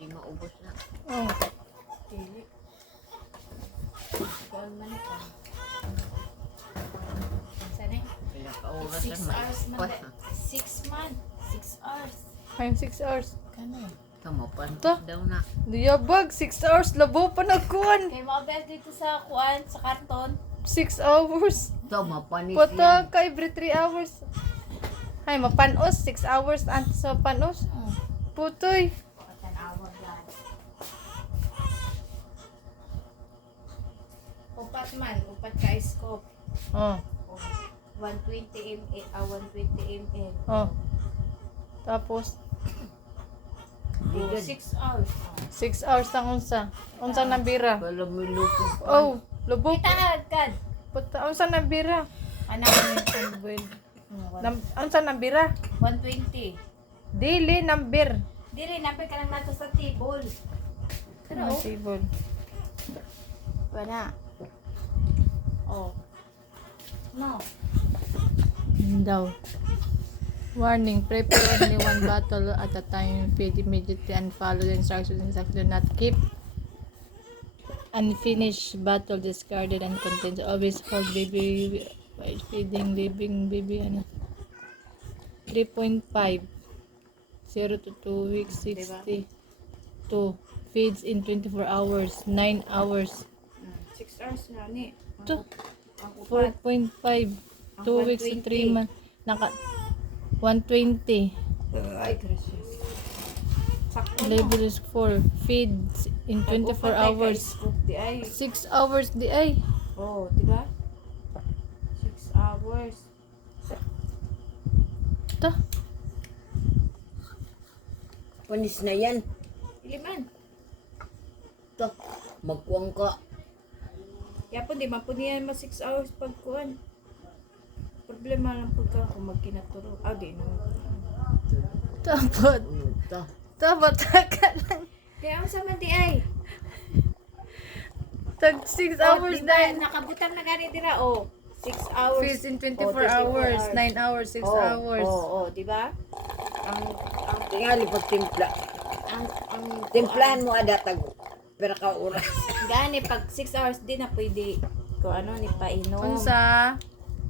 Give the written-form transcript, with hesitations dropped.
Di maubos na. Oh. Dili. Gawin man ito. Sana eh? Kaya ka oras 6 lang hours man. maipas. 6 man. 6 hours. Ayun, 6 hours. Kano eh? Kamapantos Ito. daw na. Diyabag, 6 hours. Labo pa nagkuhan. Kaya mga dito sa kuan, sa karton. 6 hours. Ito, mapanis Puta yan. ka every 3 hours. Ay, mapanos. 6 hours antes sa panos. Putoy. 10 hours yan. Upat man. Upat ka scope. Oh. 120 ml. 120 ml. Oh. Tapos, Digad. 6 hours. 6 hours ang unsa. Unsa nang bira. Wala may lupit pa. Oh, lubog. Kita agad. Puta, unsa nang bira. Anak mo yung Unsa nang bira. 120. Dili number. Dili, napay ka lang nato sa table. Pero, Ano table? wala. Oh. No. Daw. Warning, prepare only one bottle at a time. Feed immediately and follow the instructions. Do not keep unfinished bottle discarded and contains. Always hold baby while feeding living baby. Ano? 3.5 0 to 2 weeks 60 2 feeds in 24 hours 9 hours 6 hours na ni. to Ang upat. 4.5 2 weeks to 3 months naka 120 Ay, gracious. Sakto na. level is 4 feeds in 24 hours Scoop di ay. 6 hours di ay Oh, di ba? 6 hours. to Panis na yan. Iliman. Ito, magkuwang ka. Yapon, di mapunihan mo 6 hours pagkuhan. Problema lang pagka kung magkinaturo. Ah, di na. tapos Ito. tapos ka lang Kaya ang sama di ay. tag 6 hours Diba, dahil nakabutang na gani dira. Oh, 6 hours. feeds in 24 Oh, 24 hours 9 hours 6 hours Oh, di ba? Ang Tingali pag timpla. ang Timplahan mo ada tag. Pero ka oras. gani pag 6 hours di na pwede ko ano ni painom. unsa